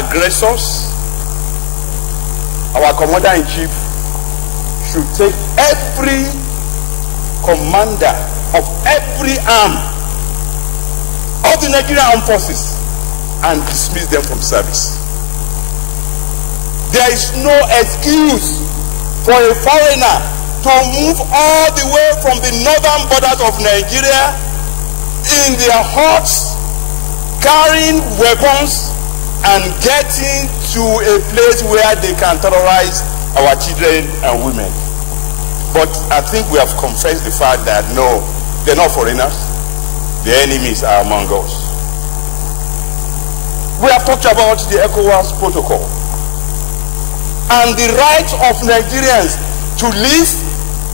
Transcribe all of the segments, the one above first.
aggressors, our commander-in-chief should take every commander of every arm of the Nigerian Armed Forces and dismiss them from service. There is no excuse for a foreigner to move all the way from the northern borders of Nigeria in their huts, carrying weapons and getting to a place where they can terrorize our children and women. But I think we have confessed the fact that no, they're not foreigners. The enemies are among us. We have talked about the ECOWAS protocol and the right of Nigerians to live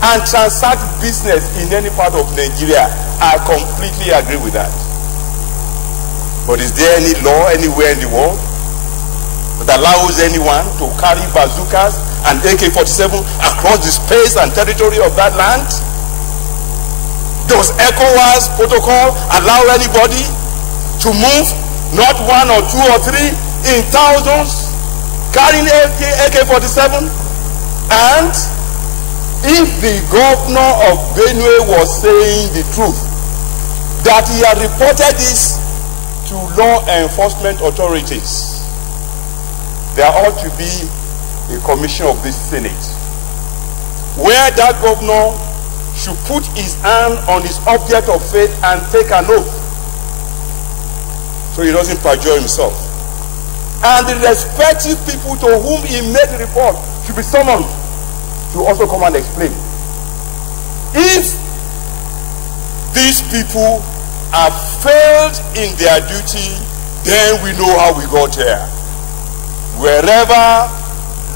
and transact business in any part of Nigeria. I completely agree with that. But is there any law anywhere in the world that allows anyone to carry bazookas and AK-47 across the space and territory of that land? Does ECOWAS protocol allow anybody to move not one or two or three in thousands carrying AK-47? And if the governor of Benue was saying the truth, that he had reported this to law enforcement authorities, there ought to be a commission of this Senate where that governor should put his hand on his object of faith and take an oath so he doesn't perjure himself. And the respective people to whom he made the report should be summoned to also come and explain. If these people have failed in their duty, then we know how we got here. Wherever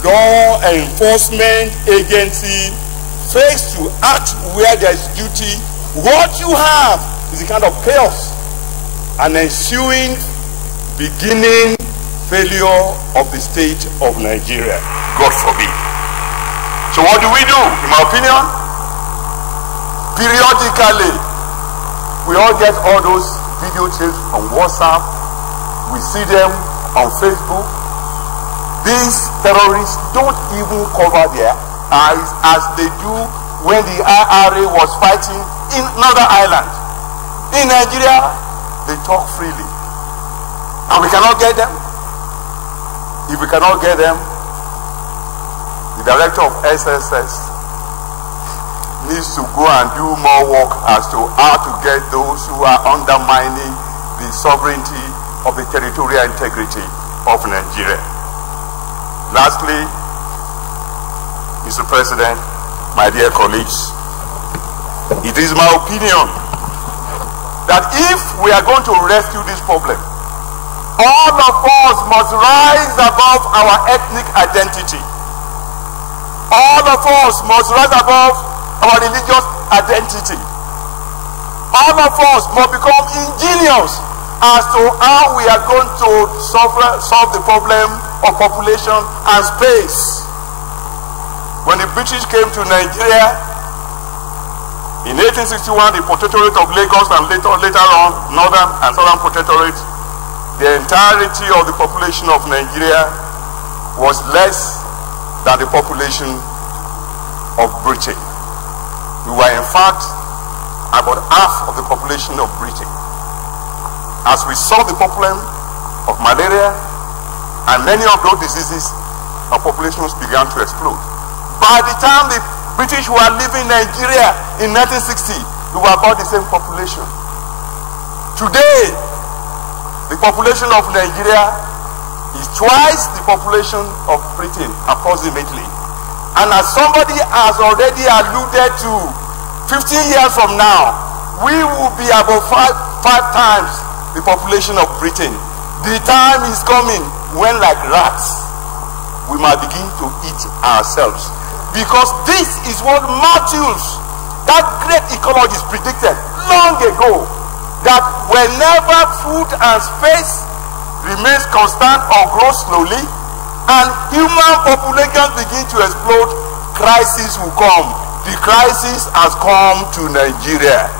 law enforcement agency fails to act where there is duty, what you have is a kind of chaos and ensuing beginning failure of the state of Nigeria. God forbid. So what do? In my opinion, periodically, we all get all those video tapes on WhatsApp. We see them on Facebook. These terrorists don't even cover their eyes as they do when the IRA was fighting in another island. In Nigeria, they talk freely. And we cannot get them. If we cannot get them, the director of SSS needs to go and do more work as to how to get those who are undermining the sovereignty of the territorial integrity of Nigeria. Lastly, Mr. President, my dear colleagues, it is my opinion that if we are going to rescue this problem, all of us must rise above our ethnic identity. All of us must rise above our religious identity. All of us must become ingenious as to how we are going to solve the problem of population and space. When the British came to Nigeria in 1861, the Protectorate of Lagos and later on Northern and Southern Protectorate, the entirety of the population of Nigeria was less than the population of Britain. We were in fact about half of the population of Britain. As we solved the problem of malaria and many of those diseases, our populations began to explode. By the time the British were leaving Nigeria in 1960, we were about the same population. Today, the population of Nigeria is twice the population of Britain, approximately. And as somebody has already alluded to, 15 years from now, we will be about five times the population of Britain. The time is coming when, like rats, we might begin to eat ourselves. Because this is what Matthews, that great ecologist, predicted long ago, that whenever food and space remains constant or grows slowly, and human populations begin to explode, crisis will come. The crisis has come to Nigeria.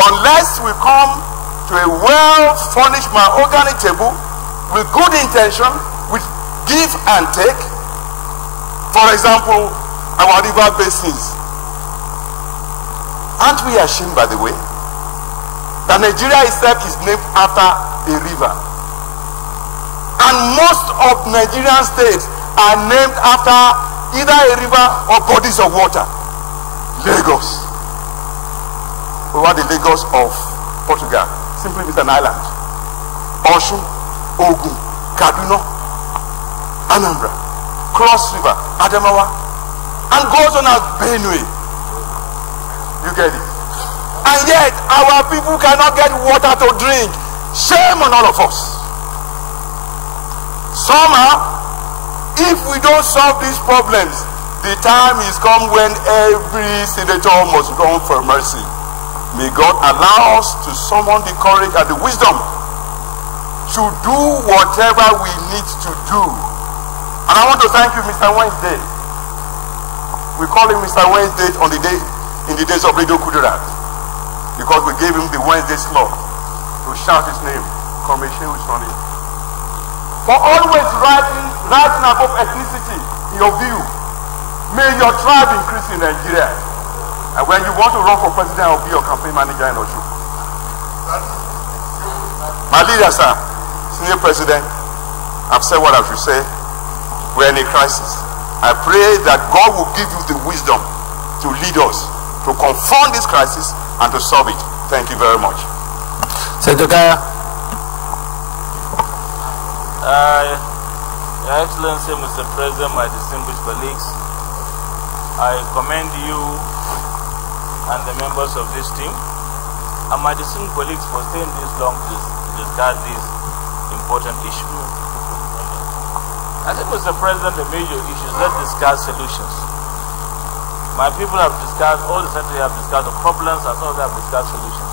Unless we come to a well-furnished mahogany table with good intention, with give and take. For example, our river basins. Aren't we ashamed, by the way, that Nigeria itself is named after a river? And most of Nigerian states are named after either a river or bodies of water. Lagos. Over the Lagos of Portugal simply means an island. Osun, Ogun, Kaduna, Anambra, Cross River, Adamawa, and goes on as Benue. You get it? And yet our people cannot get water to drink. Shame on all of us. Somehow, if we don't solve these problems, the time is come when every senator must run for mercy. May God allow us to summon the courage and the wisdom to do whatever we need to do. And I want to thank you, Mr. Wednesday. We call him Mr. Wednesday on the day in the days of Radio Kudirat, because we gave him the Wednesday slot to shout his name, Commissioner Sonny. For always rising above ethnicity in your view. May your tribe increase in Nigeria. And when you want to run for president, I'll be your campaign manager in Oshu. My leader, sir, senior president, I've said what I should say. We're in a crisis. I pray that God will give you the wisdom to lead us, to confront this crisis and to solve it. Thank you very much. Senator Kaya. Your Excellency, Mr. President, my distinguished colleagues, I commend you and the members of this team and my distinguished colleagues for staying this long to discuss this important issue. I think, Mr. President, the major issues, let's discuss solutions. My people have discussed, all the senators have discussed the problems, as well as have discussed solutions.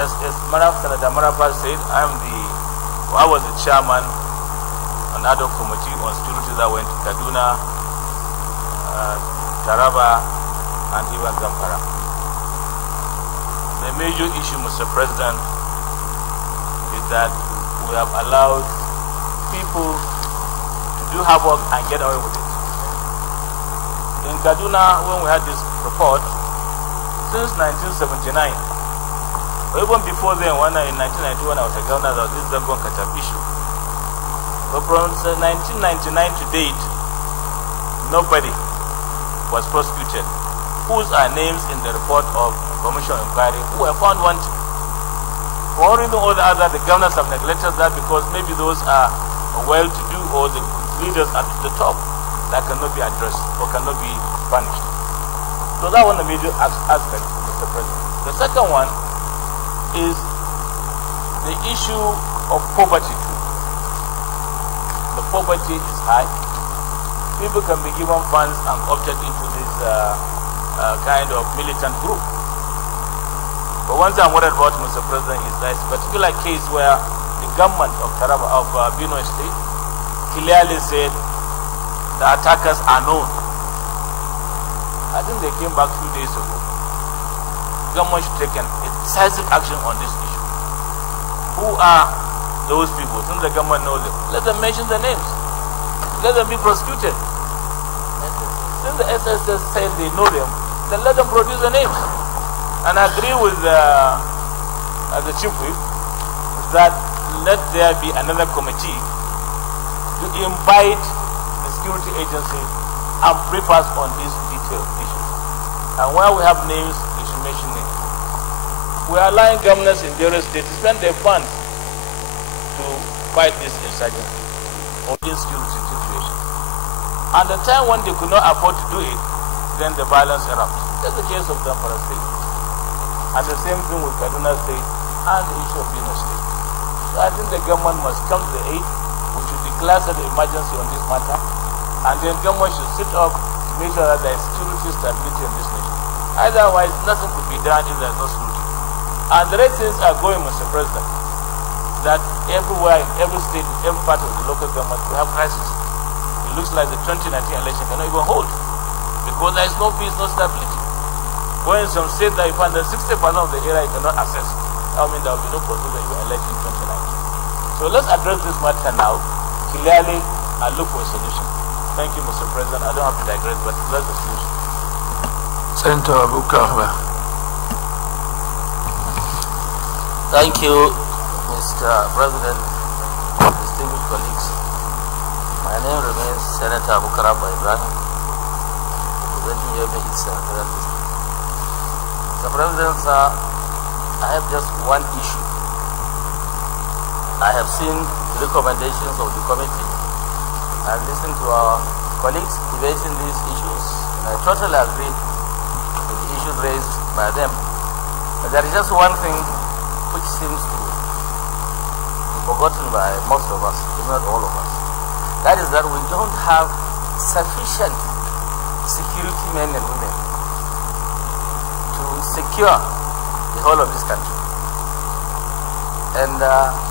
As Senator Marapa said, I was the chairman on ad hoc committee on security that went to Kaduna, Taraba, and even Zamfara. The major issue, Mr. President, is that we have allowed people to do havoc and get away with it. In Kaduna, when we had this report, since 1979, or even before then, in 1991, I was a governor, there was this Zangon Kachap issue. But from 1999 to date, nobody was prosecuted. Whose are names in the report of Commission of Inquiry who were found wanted? For one reason or the other, the governors have neglected that because maybe those are well-to-do or the leaders at the top that cannot be addressed or cannot be punished. So that one, the major aspect, Mr. President. The second one is the issue of poverty too. The poverty is high. People can be given funds and opted into this kind of militant group. But one thing I'm worried about, Mr. President, is that a particular case where the government of Taraba, of Benue State, clearly said the attackers are known. I think they came back 2 days ago. Government should take decisive action on this issue. Who are those people? Since the government knows them, let them mention their names. Let them be prosecuted. Since the SSS said they know them, then let them produce the names. And I agree with the Chief Whip that let there be another committee to invite the security agency and brief us on these detailed issues. And where we have names, we should mention names. We are allowing governors in various states to spend their funds to fight this insurgency or insecurity situation. And the time when they could not afford to do it, then the violence erupts. That's the case of Zamfara State. And the same thing with Kaduna State and the issue of Benue State. So I think the government must come to the aid. We should declare an emergency on this matter. And then government should sit up to make sure that there is security stability in this nation. Otherwise, nothing could be done if there is no security. And the right things are going, Mr. President, that everywhere, in every state, in every part of the local government, we have crisis. It looks like the 2019 election cannot even hold because there is no peace, no stability. When some state that you find that 60% of the area you cannot access, I mean there will be no possible even election in 2019. So So let's address this matter now, clearly, and look for a solution. Thank you, Mr. President. I don't have to digress, but that's the solution. Senator Bukarba. Thank you, Mr. President, distinguished colleagues. My name remains Senator Bukarba Ibrahim, representing Yobe East Federal District. Mr. President, sir, I have just one issue. I have seen the recommendations of the committee and listened to our colleagues debating these issues, and I totally agree with the issues raised by them. But there is just one thing which seems to be forgotten by most of us, if not all of us. That is that we don't have sufficient security men and women to secure the whole of this country. And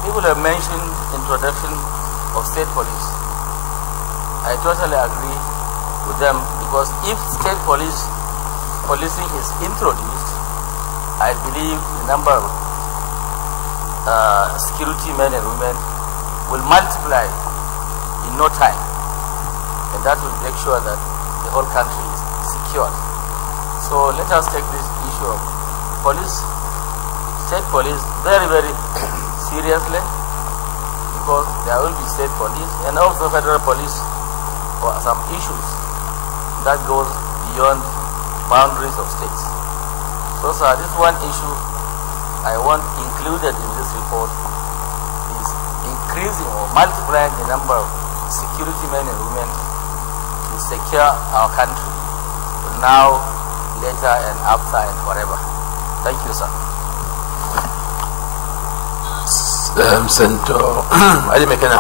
people have mentioned introduction of state police. I totally agree with them, because if state policing is introduced, I believe the number of security men and women will multiply in no time, and that will make sure that the whole country is secured. So let us take this issue of police, state police, very, very seriously, because there will be state police and also federal police for some issues that goes beyond boundaries of states. So, sir, this one issue I want included in this report is increasing or multiplying the number of security men and women to secure our country now, later, and after, and forever. Thank you, sir. Senator Ali Mekena.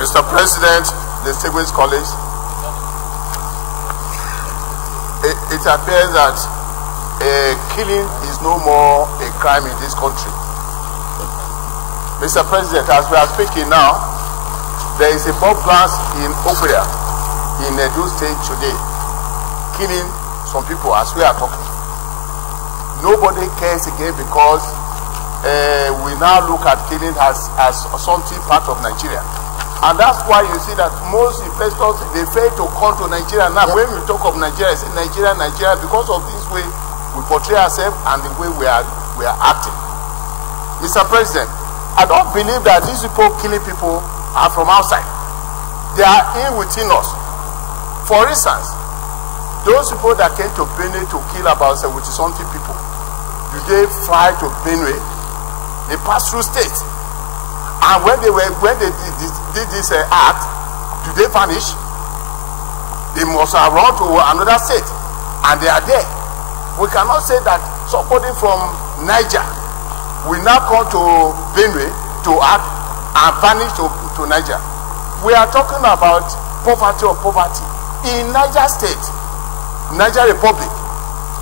Mr. President, distinguished colleagues, it appears that killing is no more a crime in this country. Mr. President, as we are speaking now, there is a bomb blast in Oberia, in Edo State today, killing some people as we are talking. Nobody cares again, because we now look at killing as something part of Nigeria. And that's why you see that most investors, they fail to come to Nigeria now. When we talk of Nigeria, it's Nigeria, because of this way we portray ourselves and the way we are acting. Mr. President, I don't believe that these people killing people are from outside. They are in within us. For instance, those people that came to Benue to kill about 70-something people, do they fly to Benue? They pass through states. And when they did this act, do they vanish? They must have run to another state, and they are there. We cannot say that somebody from Niger will now come to Benue to act and vanish to Niger. We are talking about poverty of poverty. In Niger State, Niger Republic,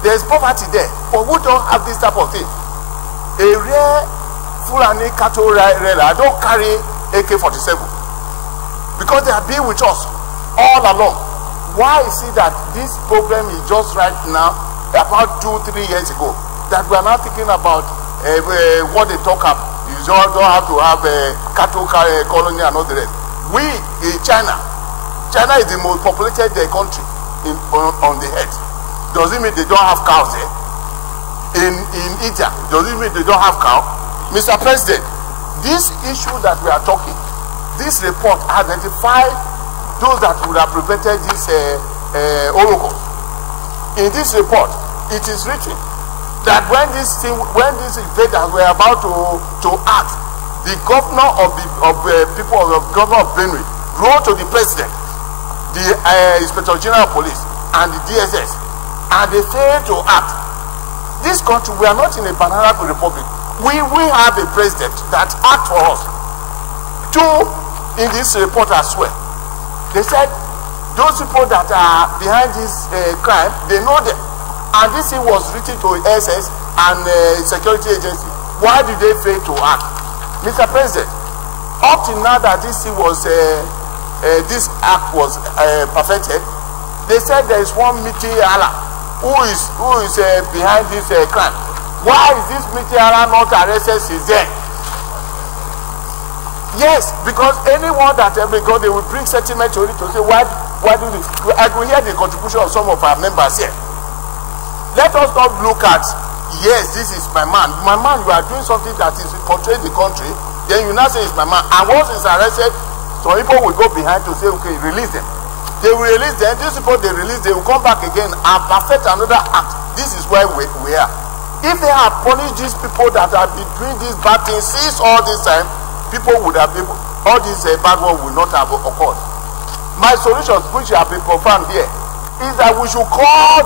there is poverty there, but we don't have this type of thing. A rare Fulani cattle railer don't carry AK-47 because they have been with us all along. Why is it that this problem is just right now, about 2-3 years ago, that we are now thinking about what they talk about? You don't have to have a cattle colony and all the rest. We in China is the most populated country on the earth. Does it mean they don't have cows there? In India, does it mean they don't have cows? Mr. President, this issue that we are talking, this report identified those that would have prevented this Holocaust. In this report, it is written that when these invaders were about to act, the governor of Benue wrote to the president, the Inspector General of Police, and the DSS, and they failed to act. This country, we are not in a banana republic. We have a president that acts for us. Two, in this report as well, they said those people that are behind this crime, they know them. And this thing was written to SS and security agency. Why did they fail to act? Mr. President, up till now that this thing was, this act was perfected, they said there is one Miti Allah who is behind this crime. Why is this Mitiara not arrested since then? Yes, because anyone that because they will bring settlement to it to say why do this? I will hear the contribution of some of our members here. Let us not look at, yes, this is my man. My man, you are doing something that is portraying the country. Then you now say it's my man. And once he's arrested, some people will go behind to say, okay, release them. They will release them. These people they release, they will come back again and perfect another act. This is where we are. If they have punished these people that have been doing these bad things since all this time, people would have been, all these bad ones will not have occurred. My solutions, which have been confirmed here, is that we should call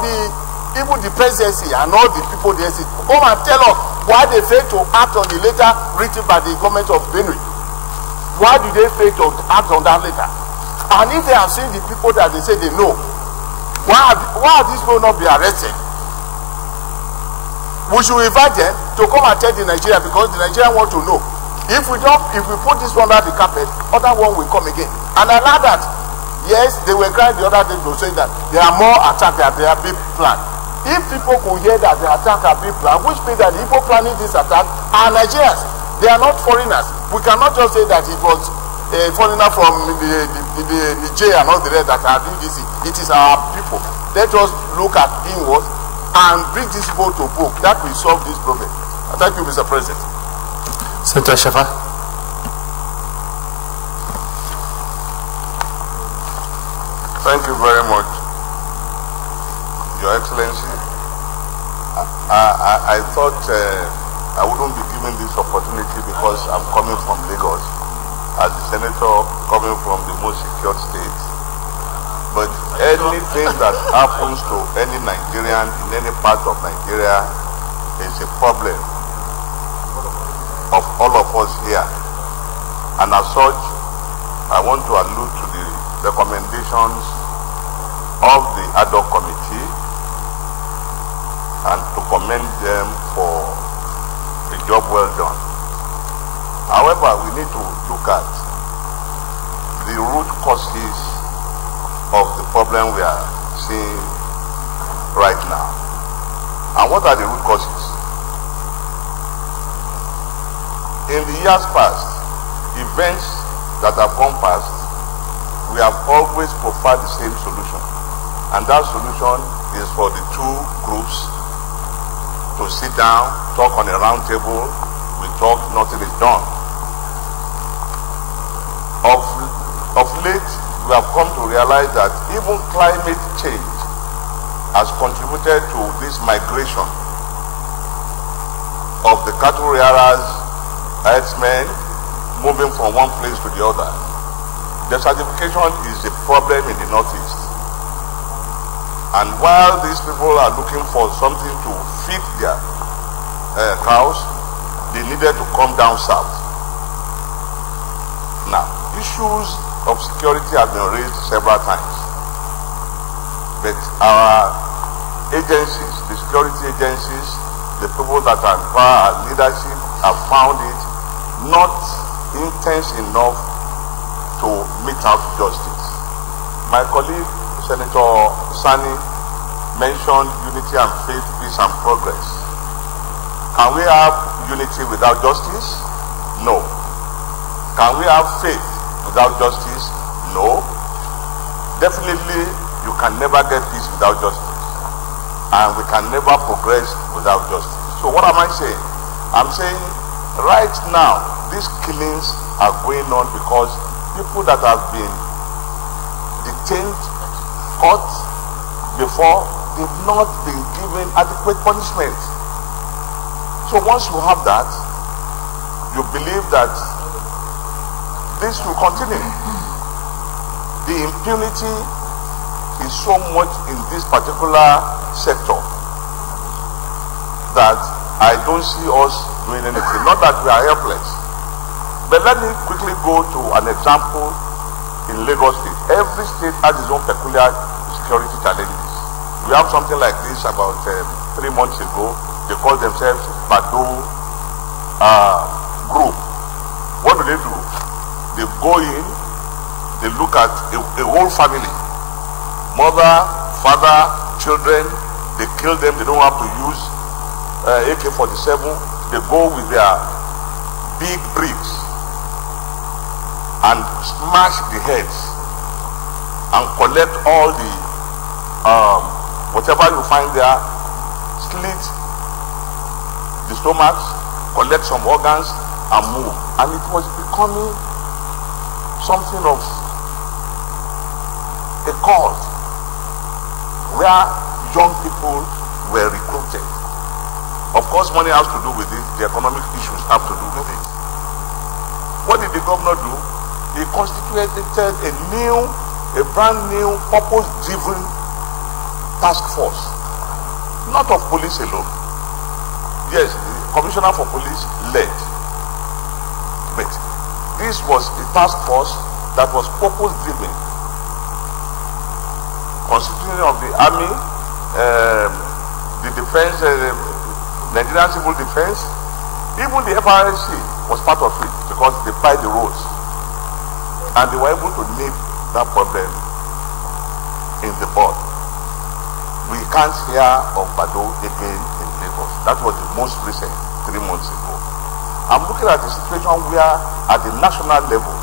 even the presidency and all the people there, come and tell us why they failed to act on the letter written by the government of Plenary. Why do they fail to act on that letter? And if they have seen the people that they say they know, why have these people not been arrested? We should invite them to come and tell the Nigerian, because the Nigerian want to know. If we put this one under the carpet, other one will come again. And allow that, yes, they were crying the other day to say that there are more attacks that they are being planned. If people could hear that the attack are being planned, which means that the people planning this attack are Nigerians. They are not foreigners. We cannot just say that it was a foreigner from the Niger and all the rest that are doing this. It is our people. Let us look at inwards and bring this people to book. That will solve this problem. Thank you, Mr. President. Senator Shafa. Thank you very much, Your Excellency. I thought I wouldn't be given this opportunity because I'm coming from Lagos as a senator coming from the most secured state. But anything that happens to any Nigerian in any part of Nigeria is a problem of all of us here. And as such, I want to allude to the recommendations of the ad hoc committee and to commend them for a job well done. However, we need to look at the root causes of the problem we are seeing right now. And what are the root causes? In the years past, events that have gone past, we have always preferred the same solution. And that solution is for the two groups to sit down, talk on a round table, we talk, nothing is done. Of late, we have come to realize that even climate change has contributed to this migration of the cattle rearers, herdsmen, moving from one place to the other. Desertification is a problem in the Northeast. And while these people are looking for something to feed their cows, they needed to come down south. Now, issues of security have been raised several times. But our agencies, the security agencies, the people that are in power and leadership have found it not intense enough to mete out justice. My colleague, Senator Sani, mentioned unity and faith, peace and progress. Can we have unity without justice? No. Can we have faith without justice? No. Definitely, you can never get peace without justice. And we can never progress without justice. So what am I saying? I'm saying right now, these killings are going on because people that have been detained, caught before, they've not been given adequate punishment. So once you have that, you believe that this will continue. The impunity is so much in this particular sector that I don't see us doing anything. Not that we are helpless. But let me quickly go to an example in Lagos State. Every state has its own peculiar security challenges. We have something like this about 3 months ago. They call themselves Bado Group. What do? They go in, they look at a whole family. Mother, father, children, they kill them, they don't have to use AK-47, they go with their big bricks and smash the heads and collect all the whatever you find there, slit the stomachs, collect some organs and move. And it was becoming something of a cult where young people were recruited. Of course, money has to do with it, the economic issues have to do with it. What did the governor do? He constituted a brand new purpose-driven task force, not of police alone. Yes, the commissioner for police led, but this was a task force that was purpose-driven, constituting of the army, the defense, Nigerian civil defense, even the FRSC was part of it because they plied the roads, and they were able to nip that problem in the bud. We can't hear of Bado again in Lagos. That was the most recent, 3 months ago. I'm looking at the situation where, at the national level,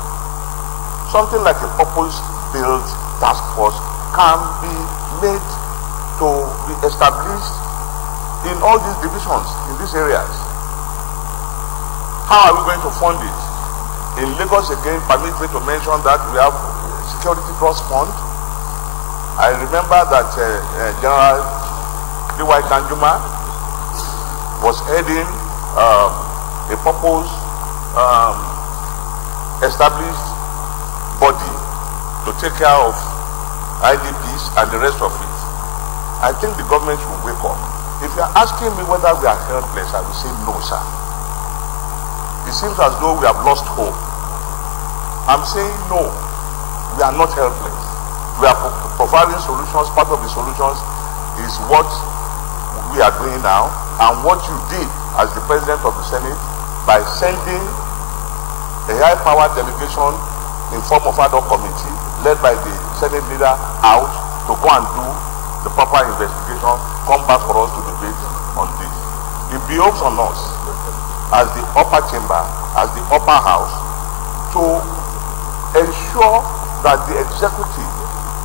something like a purpose-built task force can be made to be established in all these divisions, in these areas. How are we going to fund it? In Lagos, again, permit me to mention that we have Security Trust Fund. I remember that General D.Y. Kanjuma was heading a purpose established body to take care of IDPs and the rest of it. I think the government should wake up. If you are asking me whether we are helpless, I will say no, sir. It seems as though we have lost hope. I'm saying no, we are not helpless. We are providing solutions. Part of the solutions is what we are doing now and what you did as the President of the Senate by sending a high-powered delegation in form of ad hoc committee led by the Senate leader out to go and do the proper investigation, come back for us to debate on this. It behoves on us as the upper chamber, as the upper house, to ensure that the executive,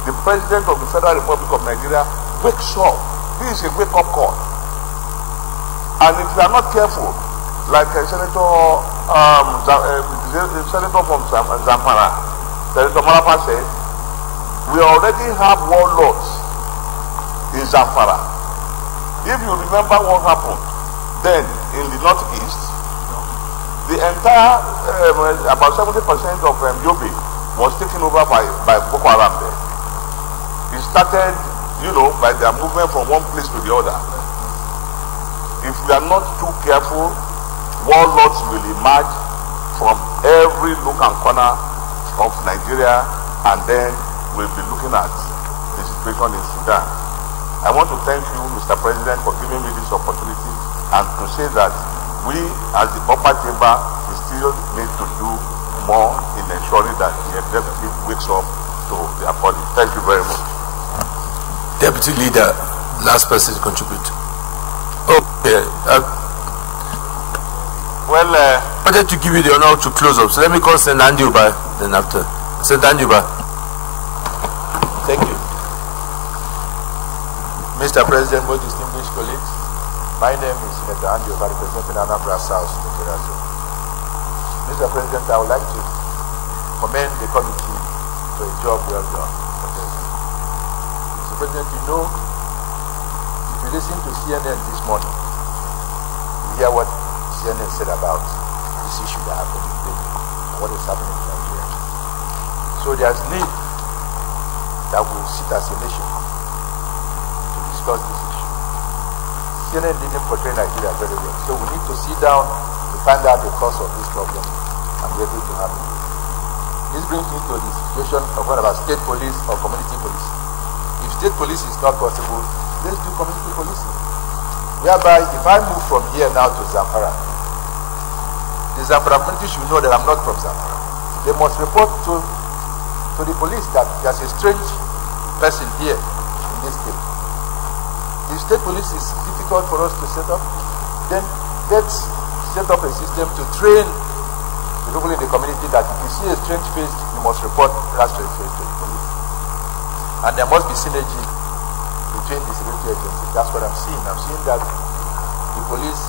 the President of the Federal Republic of Nigeria, wakes up. This is a wake-up call. And if we are not careful, like Senator from Zamfara, Senator Malapa said, we already have warlords in Zamfara. If you remember what happened then in the northeast, the entire about 70% of Yobe was taken over by Boko Haram there. It started, by their movement from one place to the other. If we are not too careful, warlords will emerge from every nook and corner of Nigeria, and then we'll be looking at the situation in Sudan. I want to thank you, Mr. President, for giving me this opportunity and to say that we, as the upper chamber, we still need to do more in ensuring that the executive wakes up to their body. Thank you very much. Deputy Leader, last person to contribute. Okay. I wanted to give you the honor to close up, so let me call Senandi Uba then after. Senandi Uba. Thank you. Mr. President, most distinguished colleagues, my name is Senator Andy Uba, representing Anambra South, Nigeria. Mr. President, I would like to commend the committee for a job well done. Mr. President, if you listen to CNN this morning, you hear what CNN said about this issue that happened in Benin and what is happening in Nigeria. So there's need that we sit as a nation to discuss this issue. CNN didn't portray Nigeria very well, so we need to sit down to find out the cause of this problem and be able to handle it. This brings me to the situation of what about state police or community police. If state police is not possible, let's do community policing. Whereby, if I move from here now to Zamfara, the Zamfara community should know that I'm not from Zamfara. They must report to the police that there's a strange person here in this state. If state police is difficult for us to set up, Then let's set up a system to train the people in the community that if you see a strange face, you must report that strange face to the police. And there must be synergy between the security agencies. That's what I'm seeing. I'm seeing that the police,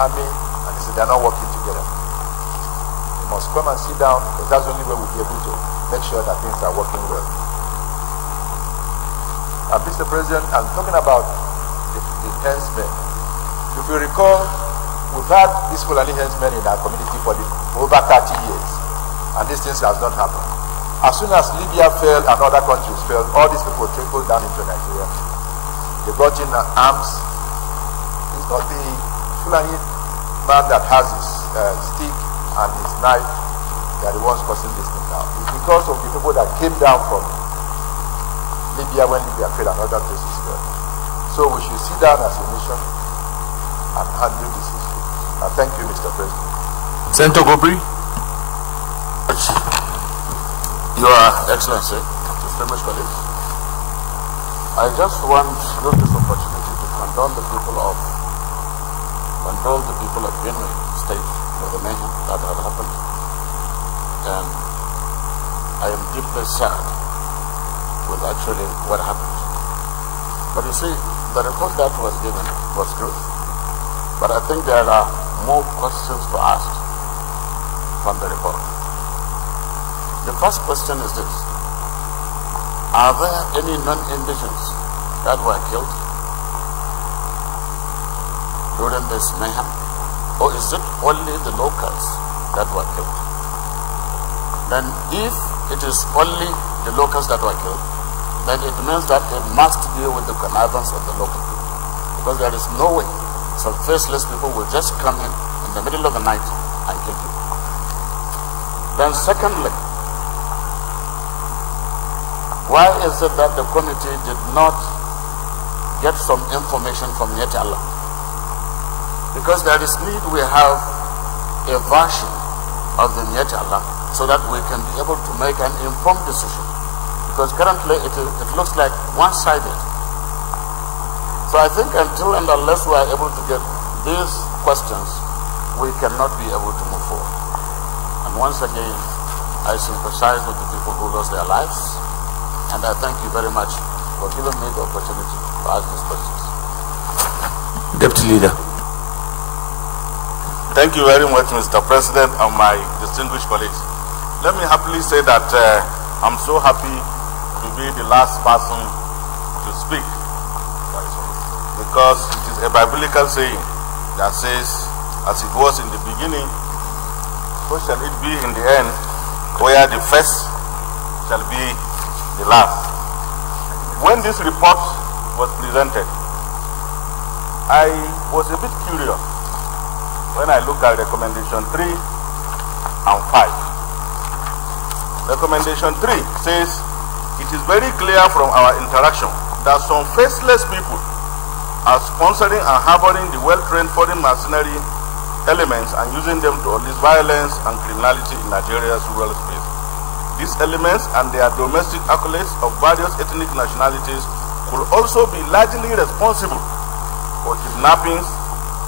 army, and they are not working together. They must come and sit down, because that's the only way we'll be able to make sure that things are working well. Mr. President, I'm talking about the henchmen. If you recall, we've had these Fulani henchmen in our community for over 30 years, and these things has not happened. As soon as Libya fell and other countries fell, all these people trickled down into Nigeria. They brought in arms. It's not the Fulani man that has his stick and his knife that are the ones causing this thing now. It's because of the people that came down from Libya when Libya fell and other places fell. So we should sit down as a nation and handle this issue. Thank you, Mr. President. Senator Gobri. Your Excellency, distinguished colleagues, I just want to use this opportunity to condole the people of Benue State for the mayhem that had happened, and I am deeply sad with actually what happened. But you see, the report that was given was good, but I think there are more questions to ask from the report. The first question is this: are there any non-indigents that were killed during this mayhem? Or is it only the locals that were killed? Then if it is only the locals that were killed, then it means that it must be with the connivance of the local people. Because there is no way some faceless people will just come in the middle of the night and kill people. Then secondly, why is it that the committee did not get some information from Yeti Allah? Because there is need we have a version of the Yeti Allah so that we can be able to make an informed decision. Because currently it looks like one-sided. So I think until and unless we are able to get these questions, we cannot be able to move forward. And once again, I sympathize with the people who lost their lives. And I thank you very much for giving me the opportunity to ask these questions. Deputy Leader. Thank you very much, Mr. President, and my distinguished colleagues. Let me happily say that I'm so happy to be the last person to speak, because it is a biblical saying that says, as it was in the beginning, so shall it be in the end, where the first shall be the last. When this report was presented, I was a bit curious when I look at recommendation 3 and 5. Recommendation 3 says, it is very clear from our interaction that some faceless people are sponsoring and harboring the well-trained foreign mercenary elements and using them to unleash violence and criminality in Nigeria's rural space. These elements and their domestic accolades of various ethnic nationalities could also be largely responsible for kidnappings,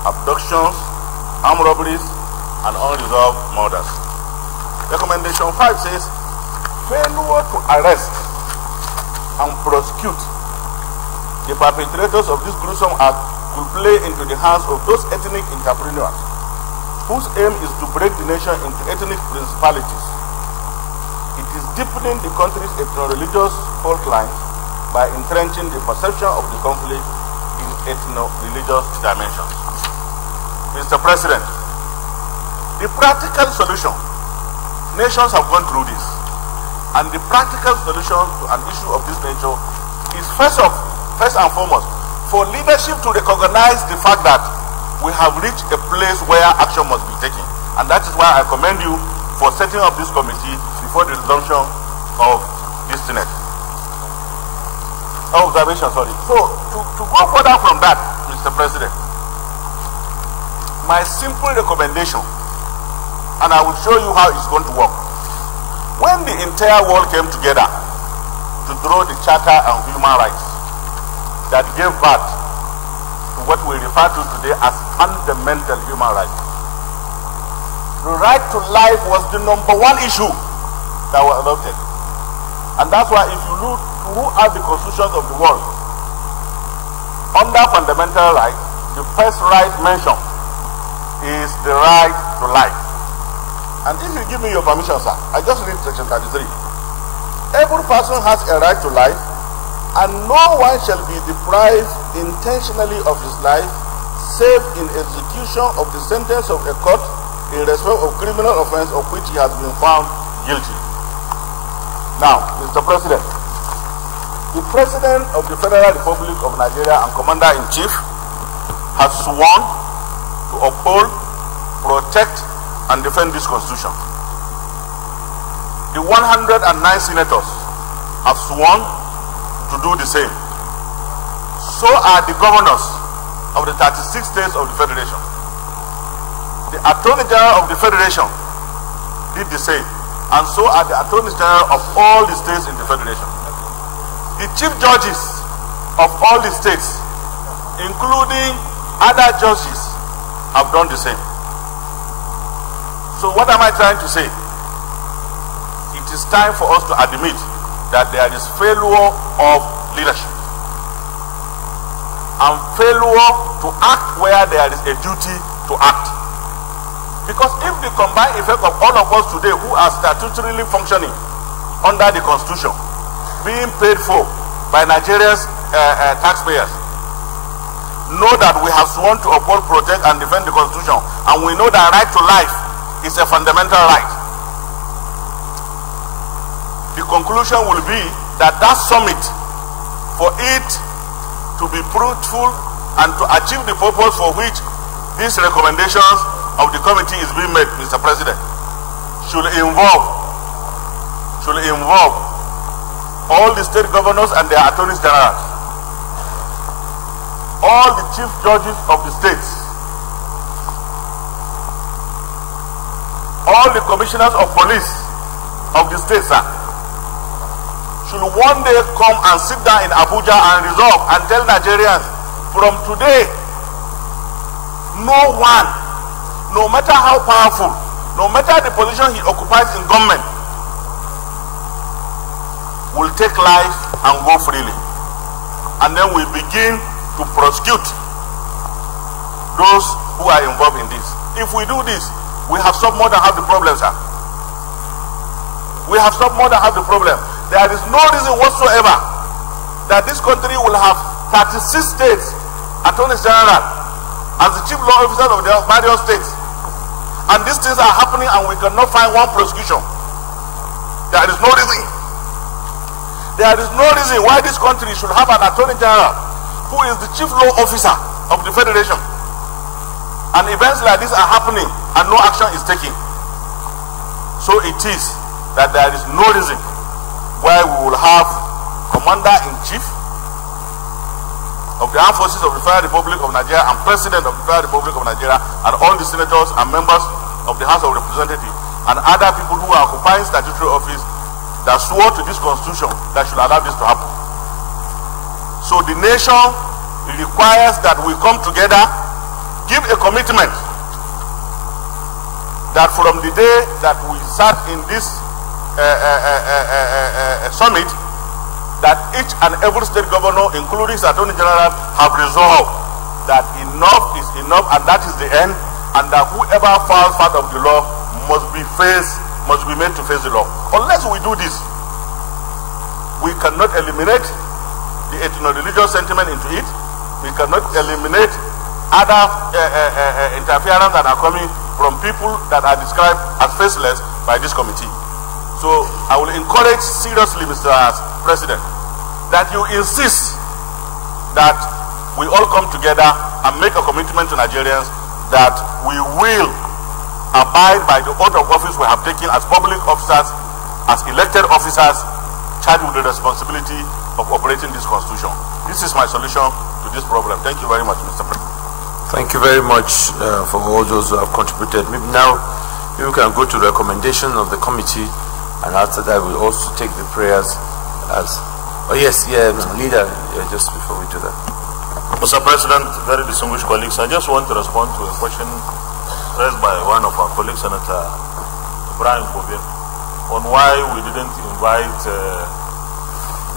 abductions, armed robberies, and unresolved murders. Recommendation 5 says, failure to arrest and prosecute the perpetrators of this gruesome act could play into the hands of those ethnic entrepreneurs whose aim is to break the nation into ethnic principalities. It is deepening the country's ethno-religious fault lines by entrenching the perception of the conflict in ethno-religious dimensions. Mr. President, the practical solution, nations have gone through this, and the practical solution to an issue of this nature is first and foremost for leadership to recognize the fact that we have reached a place where action must be taken, and that is why I commend you for setting up this committee before the resumption of this Senate. Observation, sorry. So, to go further from that, Mr. President, my simple recommendation, and I will show you how it's going to work. When the entire world came together to draw the Charter on Human Rights that gave birth to what we refer to today as fundamental human rights. The right to life was the #1 issue that was adopted. And that's why if you look throughout the constitutions of the world, under fundamental rights, the first right mentioned is the right to life. And if you give me your permission, sir, I just read section 33. Every person has a right to life, and no one shall be deprived intentionally of his life, save in execution of the sentence of a court in respect of criminal offense of which he has been found guilty. Now, Mr. President, the President of the Federal Republic of Nigeria and Commander-in-Chief has sworn to uphold, protect, and defend this Constitution. The 109 senators have sworn to do the same. So are the governors of the 36 states of the Federation. The Attorney General of the Federation did the same, and so are the Attorney General of all the states in the Federation. The chief judges of all the states, including other judges, have done the same. So what am I trying to say? It is time for us to admit that there is failure of leadership and failure to act where there is a duty to act. Because if the combined effect of all of us today who are statutorily functioning under the Constitution, being paid for by Nigeria's taxpayers, know that we have sworn to uphold, protect, and defend the Constitution, and we know that right to life is a fundamental right. The conclusion will be that that summit, for it to be fruitful and to achieve the purpose for which these recommendations of the committee is being made, Mr. President, should involve all the state governors and their attorneys general, all the chief judges of the states, all the commissioners of police of the states, sir, should one day come and sit down in Abuja and resolve and tell Nigerians, from today, no one, no matter how powerful, no matter the position he occupies in government, will take life and go freely. And then we begin to prosecute those who are involved in this. If we do this, we have solved more than half the problem, sir. We have solved more than half the problem. There is no reason whatsoever that this country will have 36 states attorneys general as the chief law officers of the various states. And these things are happening and we cannot find one prosecution. There is no reason. There is no reason why this country should have an attorney general who is the chief law officer of the Federation. And events like this are happening and no action is taken. So it is that there is no reason why we will have Commander-in-Chief of the Armed Forces of the Federal Republic of Nigeria and President of the Federal Republic of Nigeria and all the senators and members of the House of Representatives and other people who are occupying statutory office that swore to this Constitution that should allow this to happen. So the nation requires that we come together, give a commitment that from the day that we sat in this summit, that each and every state governor, including the Attorney General, have resolved that enough is enough and that is the end, and that whoever falls part of the law must be made to face the law. Unless we do this, we cannot eliminate the ethno-religious sentiment into it. We cannot eliminate other interference that are coming from people that are described as faceless by this committee. So I will encourage seriously, Mr. President, that you insist that we all come together and make a commitment to Nigerians that we will abide by the oath of office we have taken as public officers, as elected officers, charged with the responsibility of operating this Constitution. This is my solution to this problem. Thank you very much, Mr. President. Thank you very much for all those who have contributed. Maybe now we can go to the recommendation of the committee, and after that we'll also take the prayers as... Oh yes, yeah, leader, just before we do that. Mr. President, very distinguished colleagues, I just want to respond to a question raised by one of our colleagues, Senator Brian Kobir, on why we didn't invite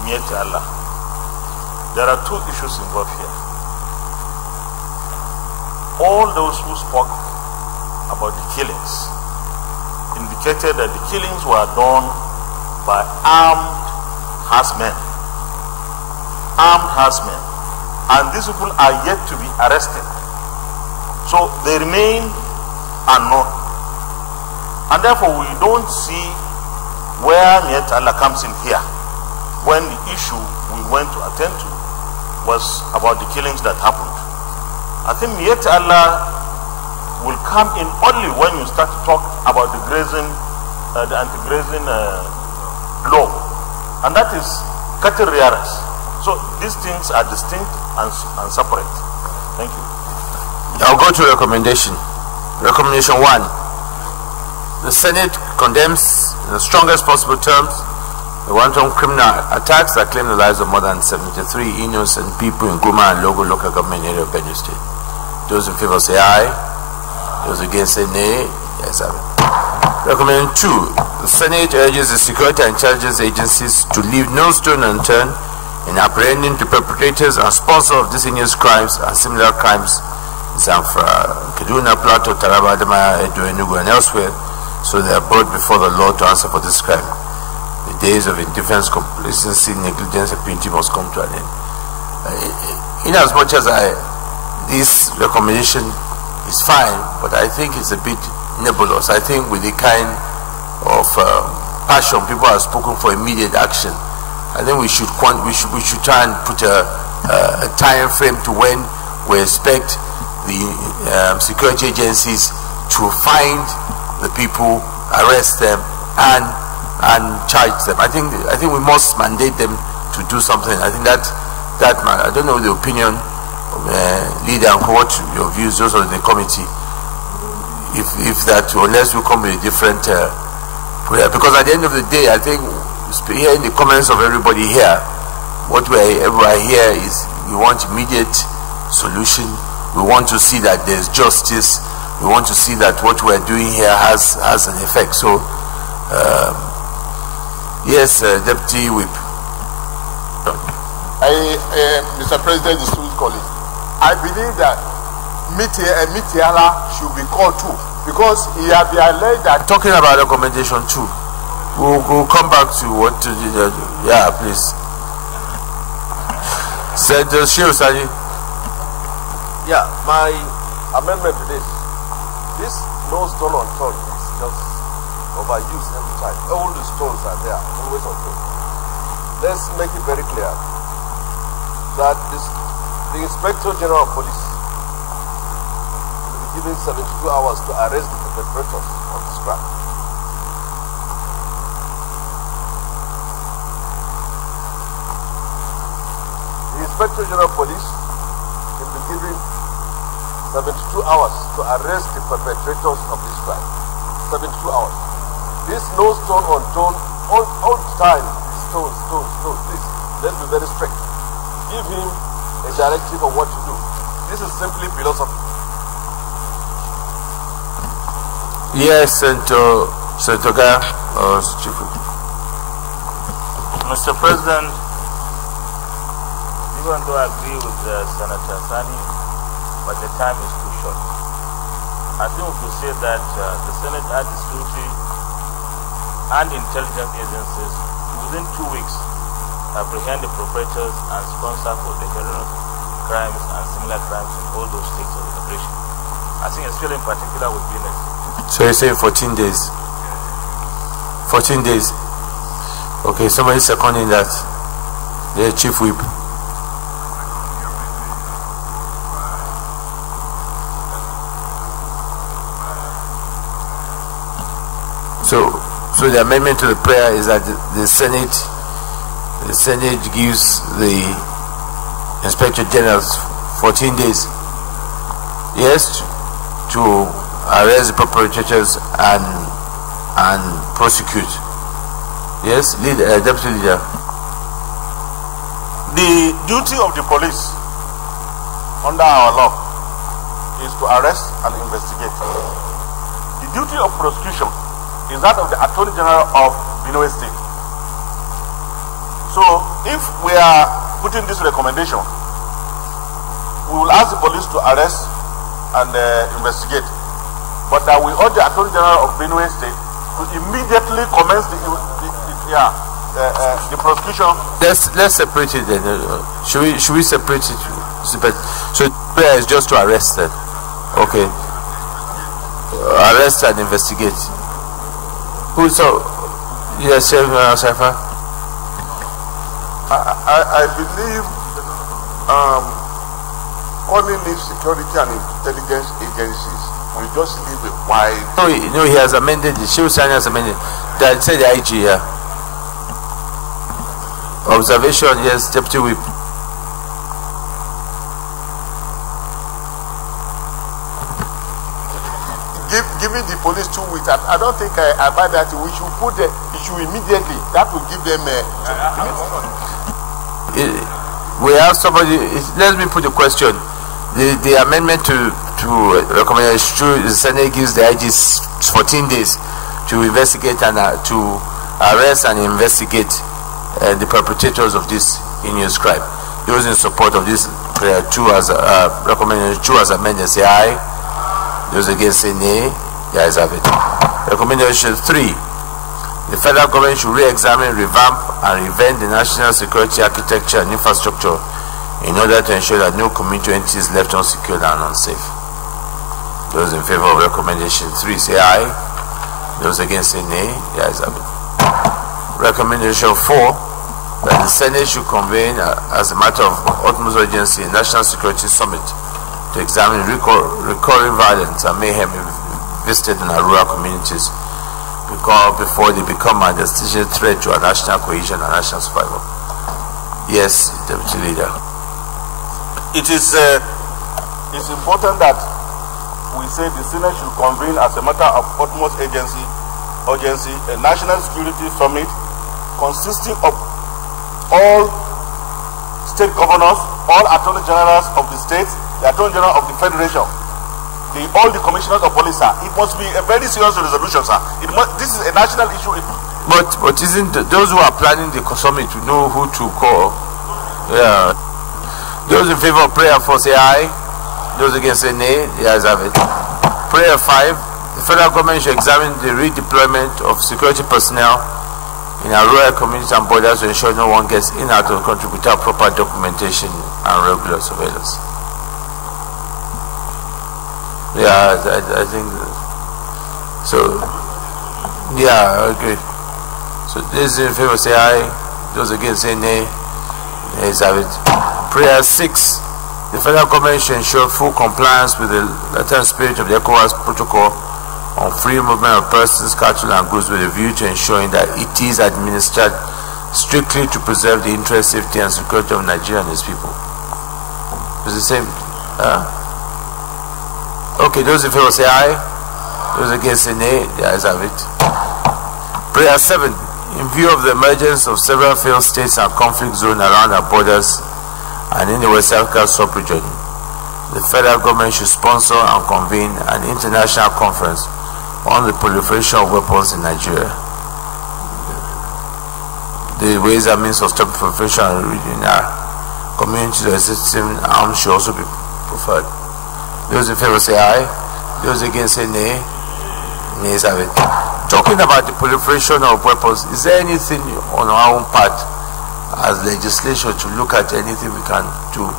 Mieti Allah. There are two issues involved here. All those who spoke about the killings indicated that the killings were done by armed herdsmen. Armed herdsmen. And these people are yet to be arrested. So they remain unknown. And therefore we don't see where Miet Allah comes in here, when the issue we went to attend to was about the killings that happened. I think Miet Allah will come in only when you start to talk about the grazing, the anti-grazing law. And that is cattle rearers. So these things are distinct and separate. Thank you. I'll go to recommendation. Recommendation 1. The Senate condemns in the strongest possible terms the wanton criminal attacks that claim the lives of more than 73 innocent people in Guma and Logo local government area of Benue State. Those in favor say aye. Those against say nay. Yes, I will. Recommendation 2. The Senate urges the security and intelligence agencies to leave no stone unturned in apprehending the perpetrators and sponsors of these heinous crimes and similar crimes in Zamfara, Kaduna, Plateau, Taraba, Adamawa, Edo, Enugu, and elsewhere, so they are brought before the law to answer for this crime. The days of indifference, complacency, negligence, and impunity must come to an end. In as much as this recommendation is fine, but I think it's a bit nebulous. I think with the kind of passion people have spoken for immediate action, I think we should try and put a time frame to when we expect the security agencies to find the people, arrest them, and charge them. I think we must mandate them to do something. I think that I don't know the opinion of leader and what your views, those of the committee. If that, unless we come with a different prayer, because at the end of the day, I think hearing the comments of everybody here, what everybody here is we want immediate solution. We want to see that there's justice. We want to see that what we're doing here has an effect. So, yes, Deputy Whip. Mr. President, distinguished colleagues, I believe that Mitiala should be called too, because he has been alleged that. Talking about recommendation 2. We'll come back to what to do. Yeah, please. Said Shiru Sani. Yeah, my amendment to this no stone unturned is just overused every time. All the stones are there, always unturned. Let's make it very clear that the Inspector General of Police will be given 72 hours to arrest the perpetrators of this crime. The Inspector General of Police will be given 72 hours to arrest the perpetrators of this crime. 72 hours. This no stone unturned, all the time, stone, please, let's be very strict. Give him a directive on what to do. This is simply philosophy. Yes, Senator Gaya, Chief. Mr. President, even though I agree with Senator Sani, but the time is too short. I think we could say that the Senate and the security and intelligence agencies within 2 weeks apprehend the perpetrators and sponsor for the heinous crimes and similar crimes in all those states of immigration. I think especially in particular with Benue. So you're saying 14 days? 14 days. Okay, somebody seconding that. The Chief Whip. So the amendment to the prayer is that the Senate gives the Inspector General 14 days, yes, to arrest the perpetrators and prosecute. Yes, Deputy Leader. The duty of the police under our law is to arrest and investigate. The duty of prosecution is that of the Attorney General of Benue State. So if we are putting this recommendation, we will ask the police to arrest and investigate, but that we urge the Attorney General of Benue State to immediately commence the prosecution. Let's separate it then. Should we separate it? So prayer is just to arrest them. Okay. Arrest and investigate. Who so? Yes, Saifa. I believe calling it security and intelligence agencies will just leave a wide. No, he has amended it. Shiv Sani has amended it. That said the IG here. Observation, yes, Deputy Whip. Giving the police 2 weeks, I don't think I buy that. We should put the issue immediately. That will give them we have somebody. Let me put the question. The amendment to recommendation, the Senate gives the IG 14 days to investigate and to arrest and investigate the perpetrators of this heinous crime. Those in support of this prayer 2 as recommendation 2 as amended say aye. Those against say nay. The ayes have it. Recommendation 3. The federal government should re-examine, revamp, and reinvent the national security architecture and infrastructure in order to ensure that no community entity is left unsecured and unsafe. Those in favor of recommendation 3 say aye. Those against say nay. The ayes have it. Recommendation 4. That the Senate should convene as a matter of utmost urgency a national security summit to examine recurring violence and mayhem visited in our rural communities before they become a distinct threat to our national cohesion and national survival. Yes, Deputy Leader. It is it's important that we say the Senate should convene as a matter of utmost urgency a national security summit consisting of all state governors, all attorney generals of the states, the attorney general of the federation, all the commissioners of police, sir. It must be a very serious resolution, sir. This is a national issue. But isn't those who are planning the summit to know who to call? Yeah. Those in favor of prayer 4 say aye. Those against say nay. The ayes have it. Prayer 5. The federal government should examine the redeployment of security personnel in our rural communities and borders to ensure no one gets in and out of the country without proper documentation and regular surveillance. Yeah, I think so. Yeah, I agree. So those in favor say aye. Those against say nay. Yes, have it. Prayer 6. The federal government should ensure full compliance with the letter and spirit of the ECOWAS protocol on free movement of persons, cattle, and goods with a view to ensuring that it is administered strictly to preserve the interest, safety, and security of Nigeria and its people. It's the same. Okay, those in favor say aye. Those against say nay. The ayes have it. Prayer 7. In view of the emergence of several failed states and conflict zones around our borders and in the West Africa sub-region, the federal government should sponsor and convene an international conference on the proliferation of weapons in Nigeria. The ways and means of stopping proliferation in our communities or existing arms should also be preferred. Those in favor say aye. Those against say nay. Nays have it. Talking about the proliferation of weapons, is there anything on our own part as legislation to look at anything we can do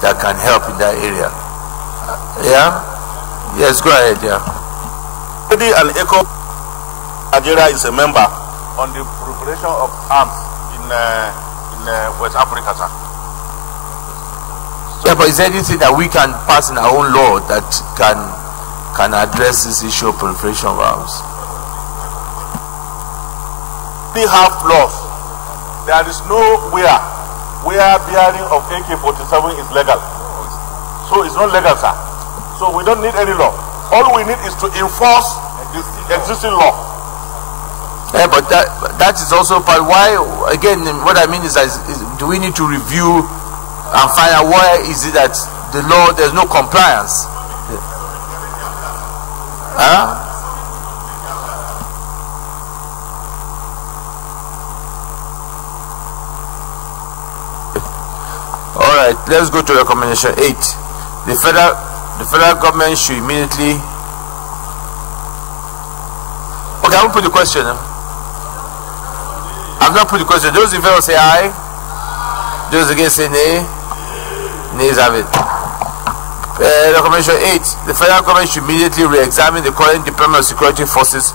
that can help in that area? Yeah? Yes, go ahead, yeah. And ECO Nigeria is a member on the proliferation of arms in West Africa, sir. Yeah, but is there anything that we can pass in our own law that can address this issue of proliferation of arms? We have laws. There is nowhere where bearing of AK-47 is legal. So it's not legal, sir. So we don't need any law. All we need is to enforce the existing law. Yeah, but that is also part. Why, again, what I mean is do we need to review and find out why is it that the law, there's no compliance. Huh? All right, let's go to recommendation 8. The federal government should immediately. Okay, I won't put the question. I'm not put the question. Those in favor say aye. Those against say nay. Nays have it. Recommendation 8. The federal government should immediately re-examine the current deployment of security forces,